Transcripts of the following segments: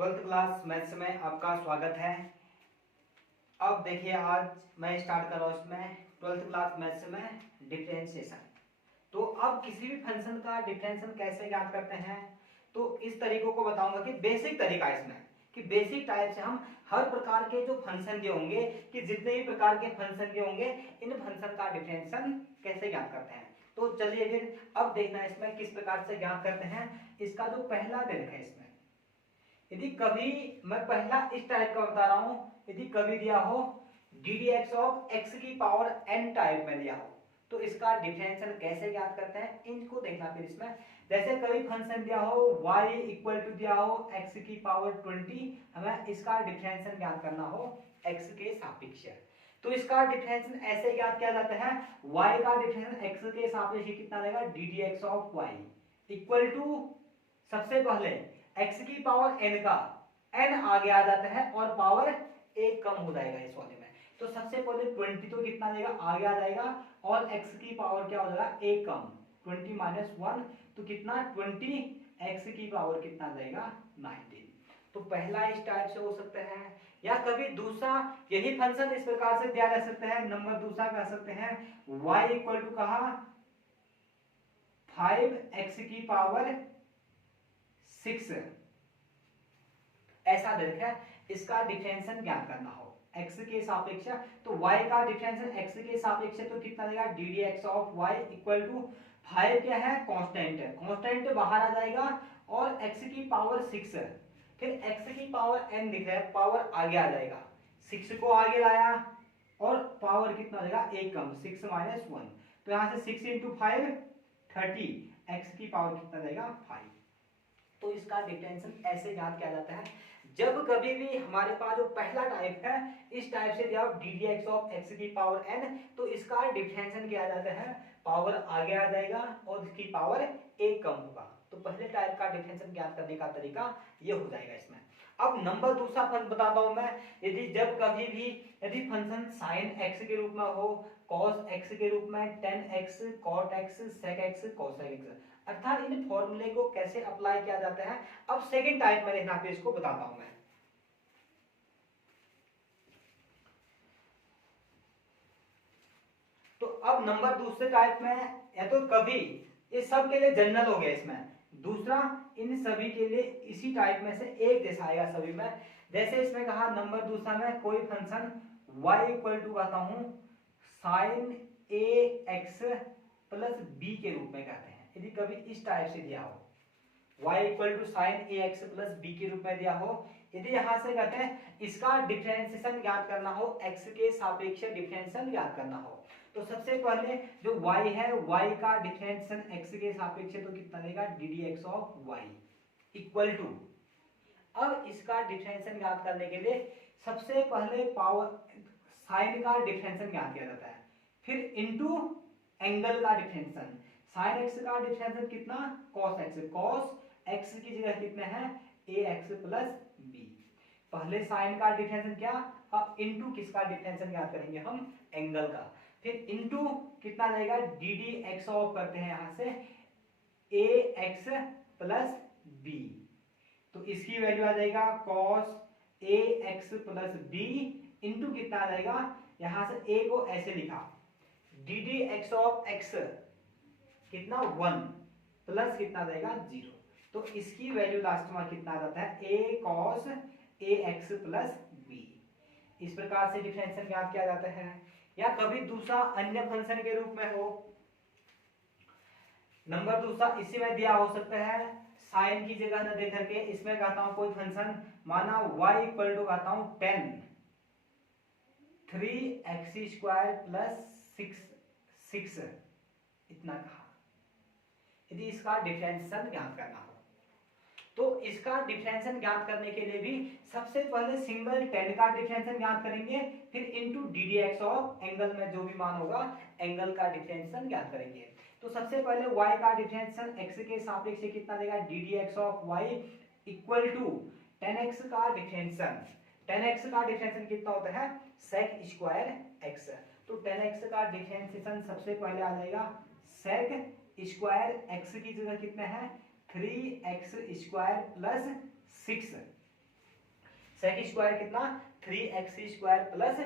Twelfth class maths में आपका स्वागत है। अब देखिए आज मैं स्टार्ट कर रहा हूँ इसमें ट्वेल्थ क्लास मैथ्स में डिफरेंशिएशन। तो अब किसी भी फंक्शन का डिफरेंशिएशन कैसे ज्ञात करते हैं तो इस तरीकों को बताऊंगा कि बेसिक तरीका इसमें कि बेसिक टाइप से हम हर प्रकार के जो फंक्शन के होंगे कि जितने भी प्रकार के फंक्शन के होंगे इन फंक्शन का डिफरेंशिएशन कैसे ज्ञात करते हैं। तो चलिए फिर अब देखना है इसमें किस प्रकार से ज्ञात करते हैं। इसका जो पहला तरीका है इसमें यदि कभी मैं पहला इस टाइप का बता रहा हूं, यदि कभी दिया हो D d x of x की पावर n टाइप में दिया हो तो इसका डिफरेंशियल कैसे ज्ञात करते हैं इनको देखना। फिर इसमें जैसे कभी फंक्शन दिया हो y इक्वल टू दिया हो x की पावर 20, हमें इसका डिफरेंशियल ज्ञात करना हो x के सापेक्ष तो इसका डिफरेंशियल ऐसे ज्ञात किया जाता है y का डिफरेंशियल x के सापेक्ष कितना रहेगा d d x of y equal to सबसे पहले x की पावर n का n आगे आ जाता है और पावर एक कम हो जाएगा इस वाले में। तो सबसे पहले 20 तो कितना देगा आगे आ जाएगा और x की पावर क्या हो जाएगा एक कम 20 माइनस 1 तो कितना 20 x की पावर कितना जाएगा 19। तो पहला इस टाइप से हो सकता है या कभी दूसरा यही फंक्शन इस प्रकार से दिया जा सकता है। नंबर दूसरा कह सकते हैं y इक्वल टू कहा 5x की पावर 6 ऐसा दीर्घ है इसका डिफरेंशियल ज्ञात करना हो x के सापेक्ष तो y का डिफरेंशियल x के सापेक्ष तो कितना देगा d d x of y equal to 5 क्या है कांस्टेंट है, कांस्टेंट बाहर आ जाएगा और x की पावर 6 फिर x की पावर n दिख रहा है पावर आगे आ जाएगा 6 को आगे लाया और पावर कितना हो जाएगा एक कम 6 माइनस 1 तो यहां से 6 इंटू 5 30 x की पावर कितना जाएगा 5। तो इसका डिफरेंशियल ऐसे ज्ञात किया जाता है जब कभी भी हमारे पास जो पहला टाइप है इस टाइप से दिया हो D d x of x की पावर n तो इसका डिफरेंशियल किया जाता है पावर आगे आ जाएगा और इसकी पावर एक कम होगा। तो पहले टाइप का डिफरेंशियल ज्ञात करने का तरीका ये हो जाएगा इसमें। अब नंबर दूसरा फंक्शन बताता हूं मैं यदि जब कभी भी यदि फंक्शन sin x के रूप में हो cos x के रूप में tan x cot x sec x cos x अर्थात इन फॉर्मूले को कैसे अप्लाई किया जाता है अब सेकंड टाइप में देखना फिर इसको बताता हूं मैं। तो अब नंबर दूसरे टाइप में या तो कभी ये सब के लिए जनरल हो गया इसमें दूसरा इन सभी के लिए इसी टाइप में से एक जैसा आएगा सभी में। जैसे इसमें कहा नंबर दूसरा में कोई फंक्शन y इक्वल टू कहता हूं sin ax प्लस b के रूप में कहते हैं यदि कभी इस टाइप से दिया हो y equal to sine a x plus b के रूप में दिया हो यदि यहां से कहते हैं इसका डिफरेंशिएशन ज्ञात करना हो x के सापेक्ष डिफरेंशियल ज्ञात करना हो तो सबसे पहले जो y है y का डिफरेंशिएशन x के सापेक्ष तो कितना देगा d d x of y equal to अब इसका डिफरेंशिएशन ज्ञात करने के लिए सबसे पहले पावर साइन का डिफरेंशिएशन ज्ञात किया जाता है फिर इनटू एंगल का डिफरेंशिएशन sin x का डिफरेंशियल कितना cos x cos x की जगह कितने हैं ax प्लस b। पहले sin का डिफरेंशियल क्या अब इनटू किसका डिफरेंशियल ज्ञात करेंगे हम एंगल का फिर इनटू कितना जाएगा डी डी एक्स ऑफ करते हैं यहां से ax प्लस b तो इसकी वैल्यू आ जाएगा cos ax plus b into कितना आ जाएगा यहां से a को ऐसे लिखा D d x of x कितना 1 प्लस कितना जाएगा 0 तो इसकी वैल्यू लास्ट में कितना आ जाता है a cos ax plus b। इस प्रकार से डिफरेंशियल ज्ञात किया जाता है या कभी दूसरा अन्य फंक्शन के रूप में हो नंबर दूसरा इसी में दिया हो सकता है साइन की जगह न दे करके इसमें कहता हूं कोई फंक्शन माना y इक्वल टू कहता हूं 10 3x² प्लस 6 इतना कहा यदि इसका डिफरेंशिएशन ज्ञात करना हो तो इसका डिफरेंशिएशन ज्ञात करने के लिए भी सबसे पहले सिंगल 10 का डिफरेंशिएशन ज्ञात करेंगे फिर into D d x of angle में जो भी मान होगा एंगल का डिफरेंशिएशन ज्ञात करेंगे। तो सबसे पहले y का डिफरेंशिएशन x के सापेक्ष कितना देगा d d x of y equal to 10x का डिफरेंशिएशन 10x का डिफरेंशिएशन कितना होता है sec स्क्वायर x तो 10x का डिफरेंशिएशन सबसे पहले आ जाएगा sec स्क्वायर x की जगह कितना है 3x² प्लस 6 सेक स्क्वायर कितना 3x² प्लस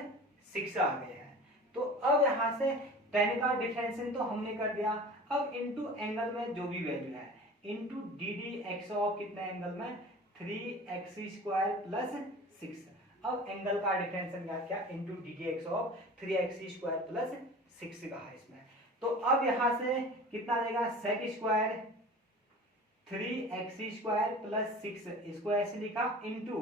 6 आ गया है। तो अब यहाँ से tan का डिफरेंशियल तो हमने कर दिया, अब इनटू एंगल में जो भी वैल्यू है इनटू ddx ऑफ कितना एंगल में 3x² प्लस 6। अब एंगल का डिफरेंशियल याद किया into ddx of 3x² plus 6 कहा इसमें। तो अब यहाँ से कितना देगा सेक स्क्वायर 3x² प्लस 6, इसको ऐसे लिखा इनटू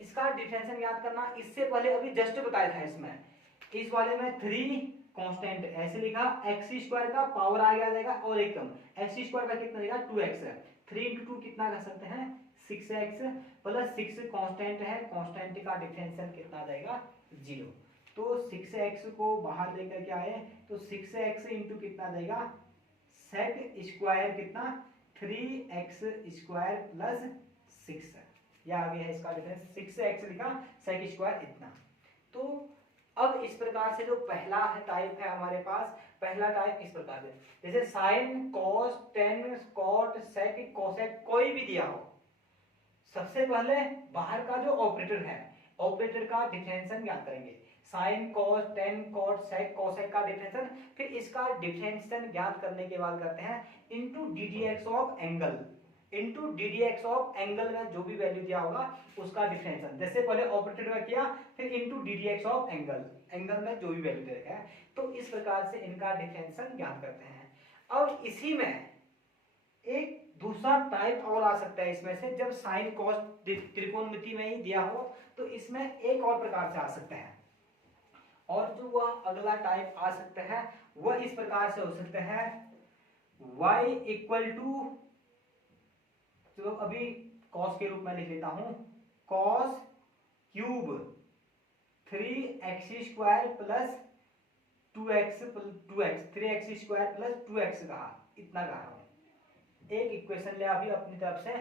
इसका डिफरेंशियल याद करना, इससे पहले अभी जस्ट बताया था इसमें, इस वाले में 3 कांस्टेंट ऐसे लिखा, x² का पावर आ गया जाएगा और एक कम, x² का कितना देगा 2x, 3 × 2 कितना कर सकते हैं 6x प्लस 6 कांस्टेंट है, कांस्टेंट का डिफरेंशियल कितना जाएगा 0। तो 6x को बाहर लेकर के आए तो 6x इंटू कितना जाएगा सेक स्क्वायर कितना 3x² प्लस 6, यह आ गया है इसका डिफरेंस, 6x लिखा सेक स्क्वायर इतना। तो अब इस प्रकार से जो पहला टाइप है हमारे पास, पहला टाइप इस प्रकार से, जैसे sine cos tan cot sec cosec कोई भी दिया हो, सबसे पहले बाहर का जो ऑपरेटर है ऑपरेटर का डिफरेंशियल ज्ञात करेंगे, sine cos tan cot sec cosec का डिफरेंशियल, फिर इसका डिफरेंशियल ज्ञात करने के बाद करते हैं into ddx of angle, into ddx of angle में जो भी वैल्यू दिया होगा उसका डिफरेंशियल, जैसे पहले ऑपरेटर का किया फिर into ddx of angle, angle में जो भी वैल्यू दे रखा है, तो इस प्रकार से इनका डिफरेंशियल ज्ञात करते हैं। अब इसी में एक दूसरा टाइप और आ सकता है इसमें से, जब साइन कॉस त्रिकोणमिति में ही दिया हो तो इसमें एक और प्रकार से आ सकता है, और जो वह अगला टाइप आ सकता है वह इस प्रकार से हो सकता है y इक्वल टू, चलो अभी कॉस के रूप में लिख लेता हूं, cos cube 3x² plus 2x 3x² plus 2x कहा, इतना कहा हूं, एक इक्वेशन ले अभी अपनी तरफ से,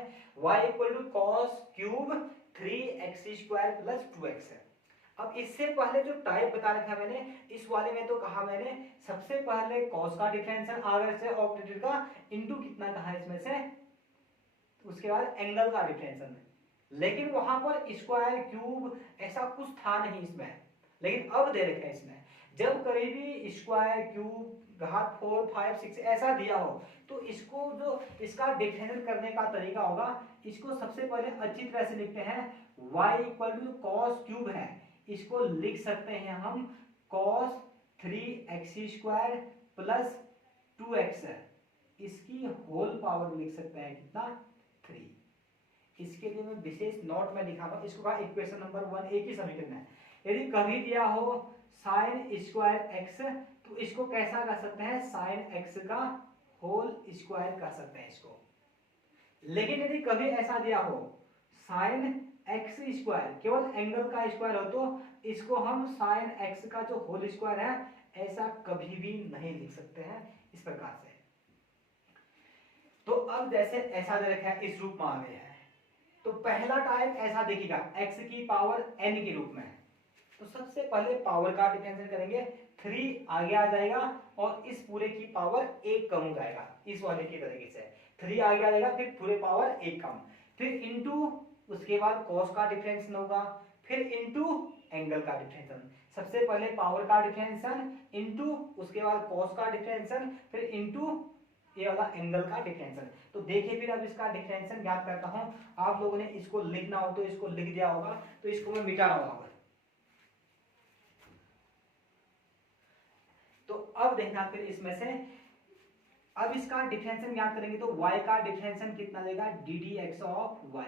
y equal to cos cube 3x² plus 2x। अब इससे पहले जो टाइप बता रखा मैंने, इस वाले में तो कहा मैंने सबसे पहले कॉस का डिफरेंशियल आगे से ऑपरेटर का इनटू कितना कहा इसमें से, उसके बाद एंगल का डिफरेंशियल, लेकिन वहां पर स्क्वायर क्यूब ऐसा कुछ था नहीं इसमें, लेकिन अब दे रखा है इसमें, जब कभी भी स्क्वायर क्यूब घात 4 5 6 ऐसा दिया हो तो इसको जो इसका डिफरेंशियल करने का तरीका होगा, इसको सबसे पहले अच्छी तरह से लिखते हैं, y equal to cos cube है, इसको लिख सकते हैं हम कॉस 3x² प्लस 2x, इसकी होल पावर लिख सकते हैं कितना 3। इसके लिए मैं विशेष नोट में लिखा हूं, इसको कहा इक्वेशन नंबर 1 एक ही समीकरण है। यदि कभी दिया हो साइन स्क्वायर x तो इसको कैसा कर सकते हैं साइन x का होल स्क्वायर कर सकते हैं इसको, लेकिन यदि कभी ऐसा दिया हो साइन x² केवल एंगल का स्क्वायर हो तो इसको हम साइन x का जो होल स्क्वायर है ऐसा कभी भी नहीं लिख सकते हैं इस प्रकार से। तो अब जैसे ऐसा दे रखा है इस रूप में आ गया है, तो पहला टाइप ऐसा देखिएगा x की पावर n के रूप में, तो सबसे पहले पावर का डिफरेंशियल करेंगे, 3 आगे आ जाएगा और इस पूरे की पावर 1 कम हो जाएगा, इस वाले की तरीके से 3 आगे आ जाएगा फिर पूरे पावर 1 कम, फिर इनटू उसके बाद cos का डिफरेंशियल होगा, फिर इनटू एंगल का डिफरेंशियल, सबसे पहले पावर का डिफरेंशियल इनटू उसके बाद cos का डिफरेंशियल फिर इनटू ये वाला एंगल का डिफरेंशियल। तो देखिए फिर अब इसका डिफरेंशियल ज्ञात करता हूं, आप लोगों ने इसको लिखना हो तो इसको लिख दिया होगा, तो इसको मैं मिटा रहा हूं। तो अब देखना फिर इसमें से, अब इसका डिफरेंशियल ज्ञात करेंगे तो y का डिफरेंशियल कितना देगा ddx of y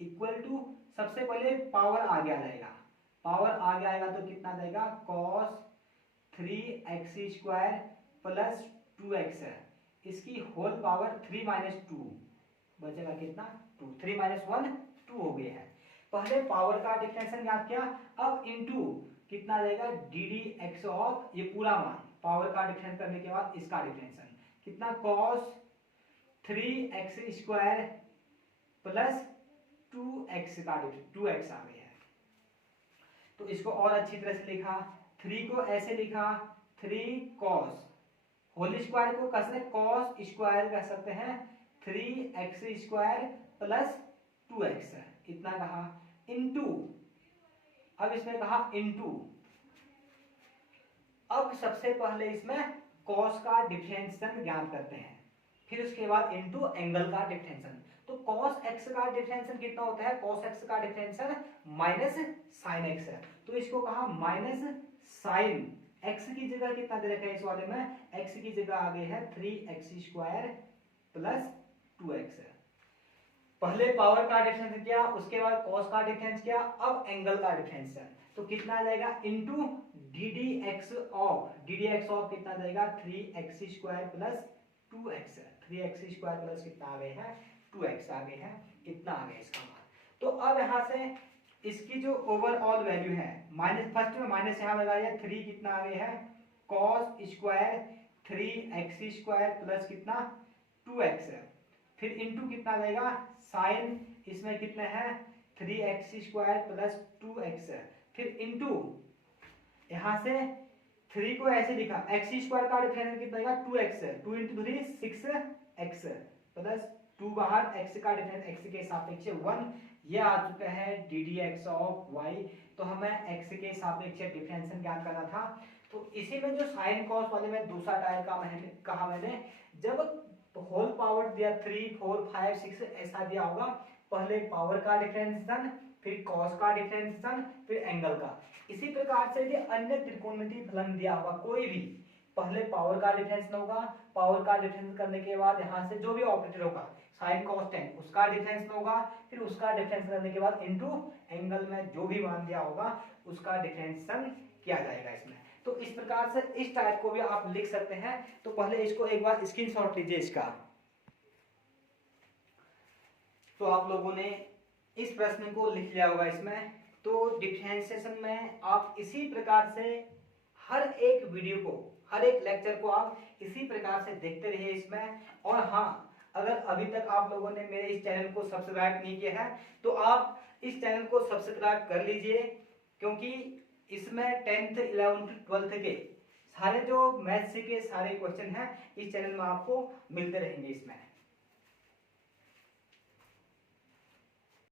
equal to, सबसे पहले पावर आगे आ जाएगा, पावर आगे आएगा तो कितना देगा cos 3x² प्लस 2x, इसकी होल पावर 3 माइनस 2 बचेगा कितना 2, 3 माइनस 1 2 हो गया है। पहले पावर का डिफरेंशियल ज्ञात किया, अब इनटू कितना देगा ddx ऑफ ये पूरा मान, पावर का डिफरेंशियल करने के बाद इसका डिफरेंशियल कितना cos 3x² प्लस 2x का 2x आ गया है। तो इसको और अच्छी तरह से लिखा, 3 को ऐसे लिखा 3 cos होल स्क्वायर को कैसे cos स्क्वायर कह सकते हैं 3x² प्लस 2x, इतना कहा, इनटू, अब इसमें कहा इनटू, अब सबसे पहले इसमें कॉस का डिफरेंशिएशन ज्ञात करते हैं, फिर उसके बाद इनटू एंगल का डिफरेंशिएशन। तो cos x का डिफरेंशिएशन कितना होता है, cos x का डिफरेंशिएशन माइनस साइन x है, तो इसको कहा माइनस साइन x की जगह कितना दे रखा है इस वाले में, x की जगह आ गई है 3x² प्लस 2x। पहले पावर का डिफरेंस किया, उसके बाद cos का डिफरेंस किया, अब एंगल का डिफरेंस है, तो कितना आ जाएगा into D d x of कितना आ जाएगा 3x² plus 2x, 3x² plus कितना आ गए हैं 2x आ गए हैं, इतना आ गया इसका मान। तो अब यहाँ से इसकी जो ओवरऑल वैल्यू है, माइनस फर्स्ट में माइनस यहाँ लगाया 3 कितना आ गया है cos स्क्वायर 3x² प्लस कितना 2x, फिर इनटू कितना आ जाएगा साइन, इसमें कितना है 3x² प्लस 2x, फिर इनटू यहाँ से 3 को ऐसे लिखा, x² का डिफरेंस कितना आएगा 2x, 2 इंटू 3 6x प्लस 2 बाहर, x का डिफरेंस x के सापेक्ष 1, ये आ चुका है D d x of y। तो हमें x के सापेक्ष डिफरेंशिएशन ज्ञात करना था। तो इसी में जो साइन कॉस वाले में दूसरा टाइप का मैंने कहा, जब होल पावर दिया 3 4 5 6 ऐसा दिया होगा, पहले पावर का डिफरेंशिएशन, फिर कॉस का डिफरेंशिएशन, फिर एंगल का। इसी प्रकार से ये अन्य त्रिकोणमितीय फलन दिया होगा कोई भी, पहले पावर का डिफरेंस होगा, पावर का डिफरेंस करने के बाद यहाँ से जो भी ऑपरेटर होगा साइन कॉस टेन उसका डिफरेंस होगा, फिर उसका डिफरेंस करने के बाद इनटू एंगल में जो भी मान दिया होगा उसका डिफरेंशिएशन किया जाएगा इसमें। तो इस प्रकार से इस टाइप को भी आप लिख सकते हैं। तो पहले इसको एक बार स्क्रीनशॉट लीजिए इसका। तो आप लोगों ने इस प्रश्न को लिख लिया होगा इसमें। तो डिफरेंशिएशन में आप इसी प्रकार से हर एक वीडियो को, हर एक लेक्चर को आप इसी प्रकार से देखते रहिए इसमें। और हाँ, अगर अभी तक आप लोगों ने मेरे इस चैनल को सब्सक्राइब नहीं किया है तो आप इस चैनल को सब्सक्राइब कर लीजिए, क्योंकि इसमें 10th 11th 12th के सारे जो मैथ्स के सारे क्वेश्चन हैं इस चैनल में आपको मिलते रहेंगे इसमें।